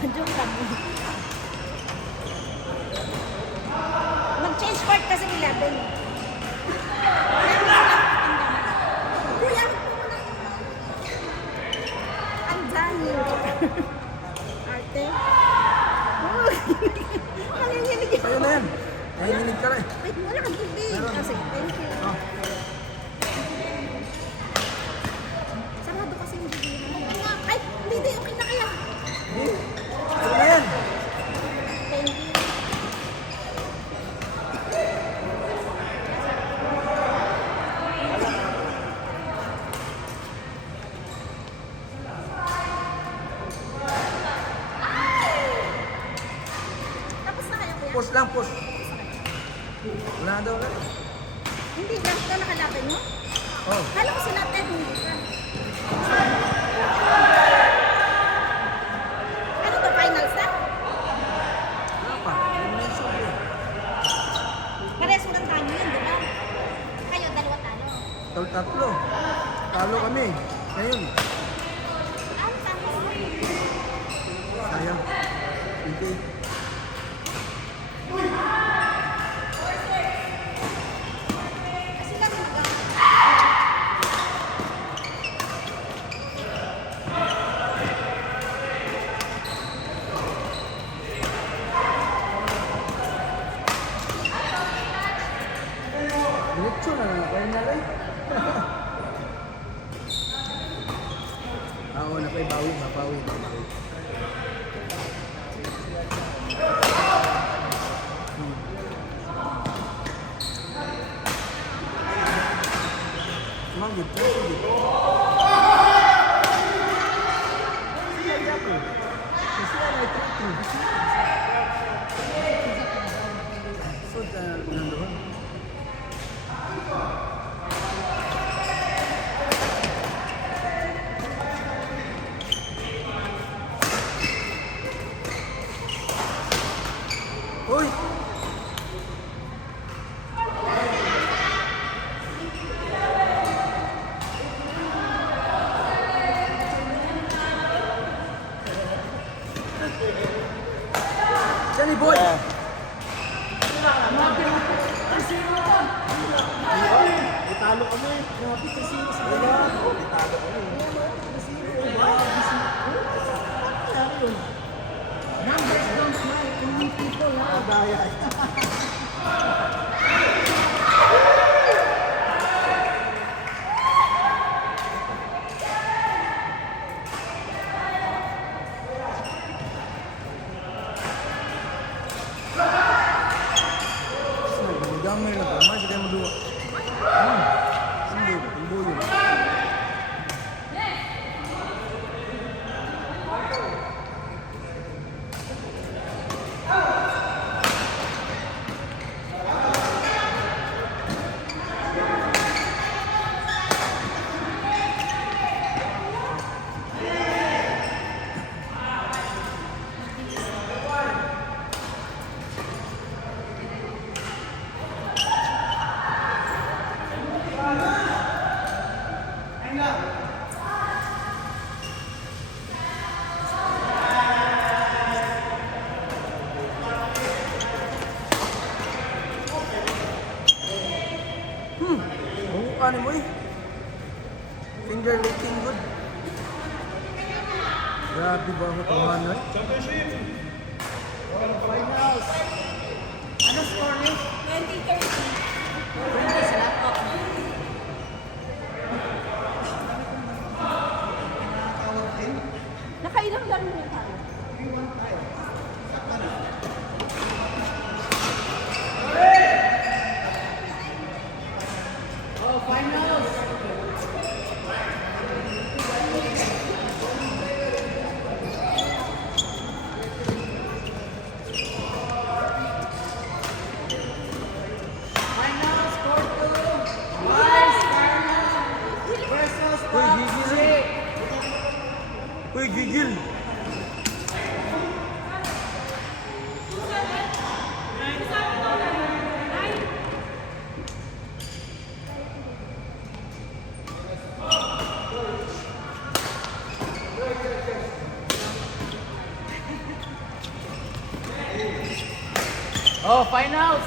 Joke kami. Mag-change court kasi 11. Kuya, ang dami. Arte. Nanginginig Sa'yo na yan. Nanginginig ka rin. Wait, wala kang tubig. Kasi, thank you. Oh. Sarado kasi yung bibili. Ay, hindi, okay na kaya. Sa'yo na yan. Thank you. Tapos na kayo, kuya? Push lang, push. Wala na daw na. Hindi, lang ka nakalaban mo? Oh. Kala ko sila Ted, hindi ka. Ano to, finals na? Wala pa. Elimination yun. Parehas mo ng talo yun, di ba? Kayo, dalawa talo. Tatlo. Talo kami. Ngayon. Ano talo? Sayang. Hindi. Kasi kami nag- Diretso na lang. Kaya na rin. Oo, napaibawi. Mabawi. Mabawi. Manggit. Manggit. Kasi ay 3-2. So, nandoon. Uy! Johnny boy! Italo kami. Napit kasi sa kanya. Italo kami. Numbers don't smile, only people have. Daya. Damay na ba? Masih kayo madua. Hindi. Hindi yun. Ano mo eh? Finger looking good. Grabe ba ako tawanan? Finals. Ano score niyo? 20-30. 20 sila? Nakailang laro mo tayo? Oh, finals. Finals, score 2. Vice Cardinals versus Uy, Top gigil. Uy, gigil. Oh, finals!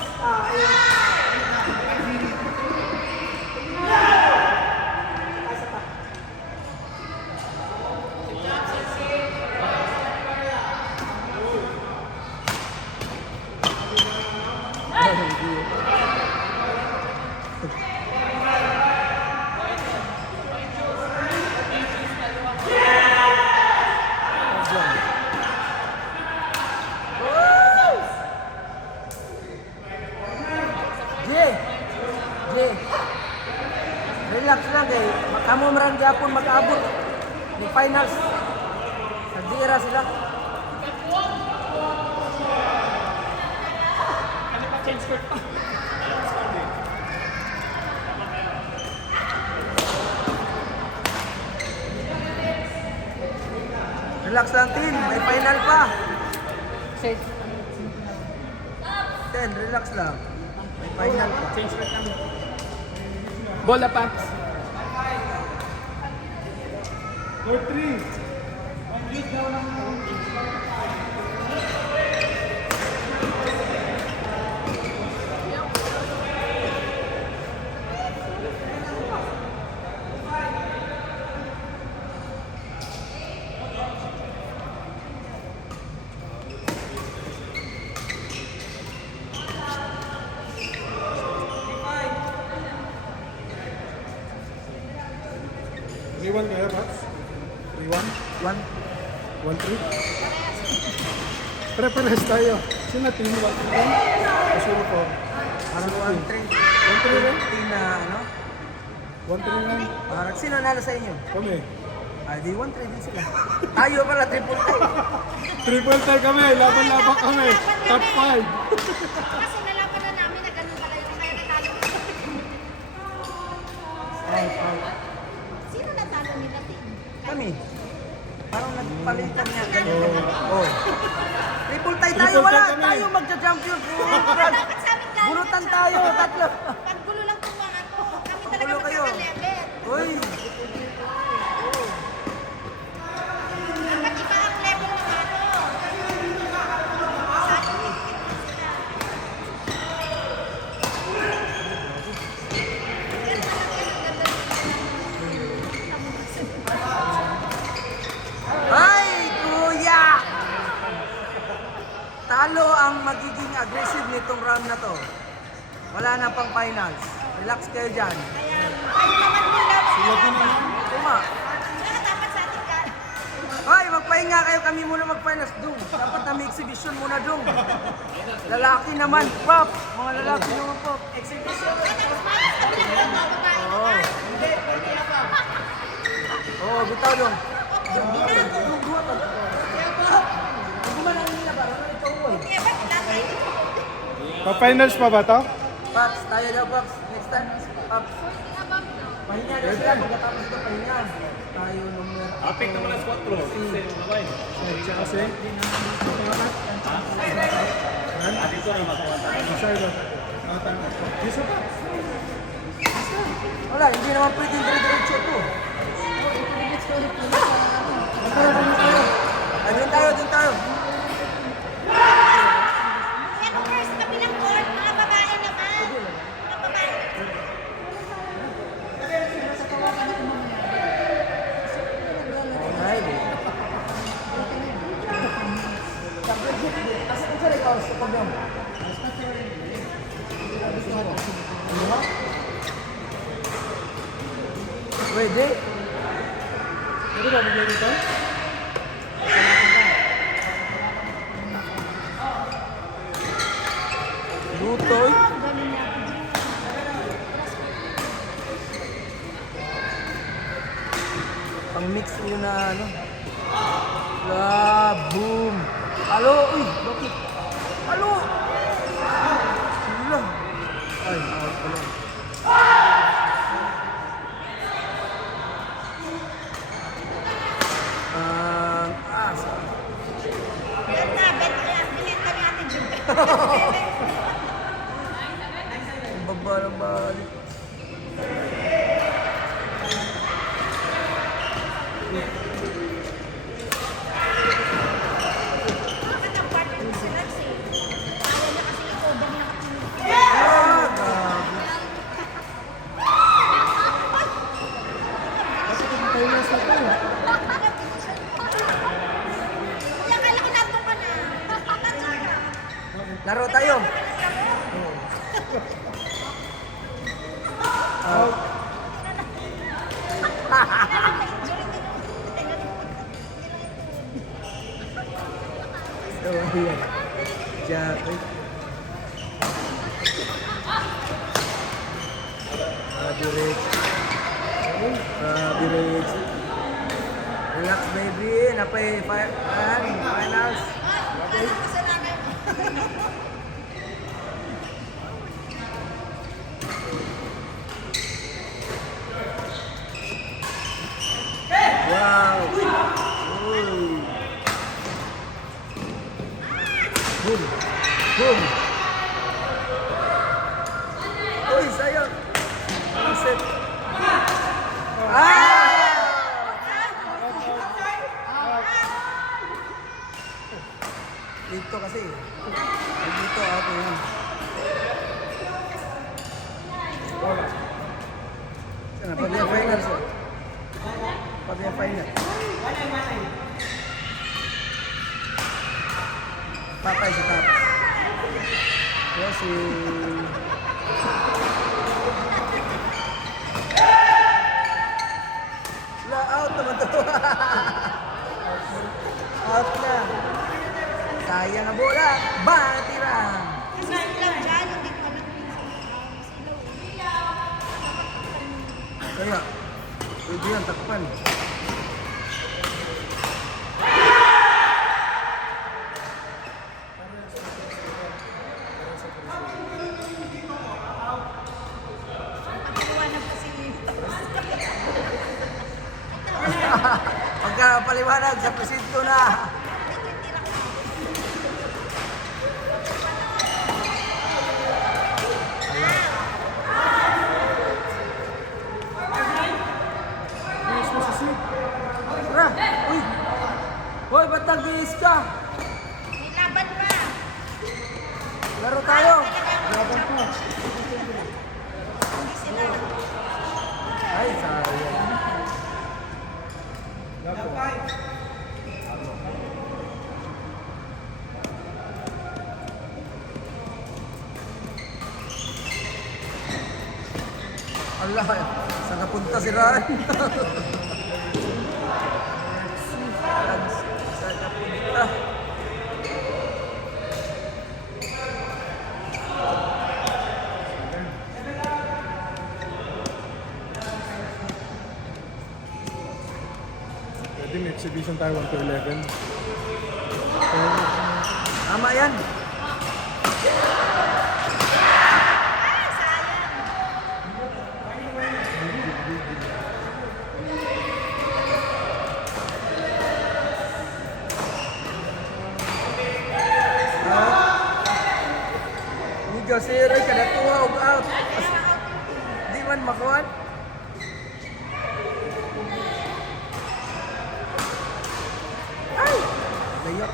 Jay! Jay! Relax lang kay kamu marang gyapon mag-abot ng finals. Nagdira sila. Relax lang team, may final pa. Ten, relax lang. May final pa. Bola pumps. Court 3. Rewan kaya, Max? Rewan? One. 1-3? Pare-pares tayo. Sino team? 1-3 lang? O sino po? Parang 1-3. 1-3 lang? Team na ano? 1-3 lang? Parang sino nalo sa inyo? Kami. Ay, di 1-3 din sila. Tayo pala, triple tie. Triple tie kami. Laban-laban kami. Top 5. Kasi nalaman na namin na ganun pala yung kaya natalo. Ay, ay. Sino natalo nila, team? Kami. Parang nagpalitan niya. Oh. Triple tie tayo, Triple wala. tie kami. Tayo magja-champion. Dapat sa amin galing. Bunutan tayo, tatlo. Paggulo lang itong mga to. Kami talaga Paggulo kayo. magkaka-level. Uy. Dapat iba ang level ng ano. Sa atin, sila. Ay, kuya! Talo ang magiging aggressive nitong round na to. Wala na pang finals. Relax kayo dyan. Kaya, kayo naman yung level. Sila din naman. Tuma. Sila dapat sa atin ka. Ay, magpahinga kayo. Kami muna mag-finals. Dung. Dapat na may exhibition muna, Dung. Lalaki naman, Pop. Mga lalaki naman, Pop. Exhibition. Oo. Oo, bitaw, Dung. Dung, buhat. Hindi man ang nila ba? Ano ito, boy? Pa-finals pa ba to? Pops, tayo daw, Pops. Next time, Pops. Pahinga na sila. Pagkatapos ito, pahinga. Tayo numero. Apik naman ang 4. Siya kasi. Dito na magawa tayo. Masaya ba? Tama. Isa pa. Wala, hindi naman pwedeng dire-diretso ito. Ay, doon tayo. Yan ang first kabilang court, mga babae naman. Mga babae. Ay, di. Asa ko sa ikaw sa pagdam? Ano ha? Pwede? Pwede ba bigyan dito? Lutoy? Pang mix yun na ano. Boom! Alo! Uy! Bakit? Alo! Sila! Ay, out pala. Sorry. Yan na, binenta ni Ate Jude. Ang baba ng balik. Bakit ang partner ni si Rex eh? Kaya niya kasi ito. Laro tayo. Out. So, ayan. Jack. Grabe, Rich. Relax, baby. Napay finals. Wow. Uy. Boom. Boom. Uy, sayang. Set. Dito kasi. Dito ako yun. Sana, pag-yung finals. Pag-yung final. Papay sa top. Kasi... out naman to. Out na. Sayang na bola. Batira. Kasi sila dyan, hindi ko alam. Kaya, pwede yan, takpan. Pagkaliwanag kasi Pagkapaliwanag sa presinto na. Bilis mo si Sid. Tara, uy. Hoy, ba't nag-iis ka? may laban pa. Laro tayo. Laban pa. Hindi sila. Ay, sayang. Allah, saan napunta si Ran? Saan napunta? Pwede may exhibition tayo 1 to 11. Tama yan. Ikaw si Roy, kada tuwa og out. Di man makuhan. Ay! Layak.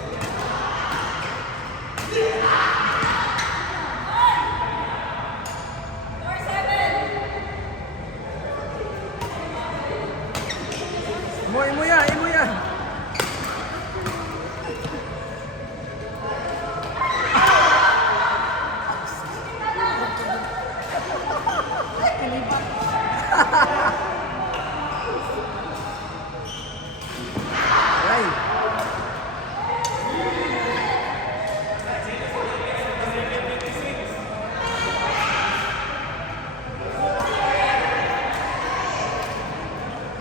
Imo yan, imo yan. Aray.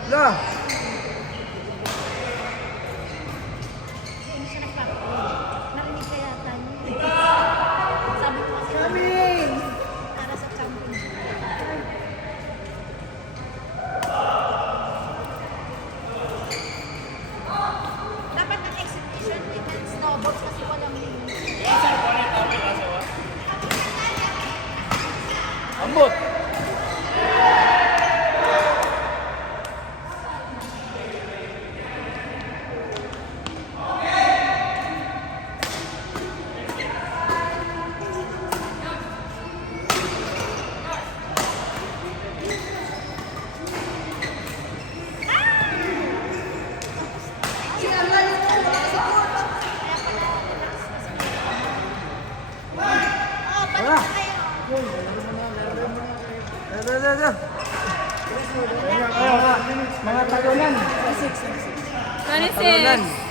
Lah. Hindi siya nagpapakulit. Narinig ka yata niya. Sabi ko kasi para sa championship. Dapat ang exhibition with snowballs kasi walang limit. Ambot! ito. Mga talunan. 26.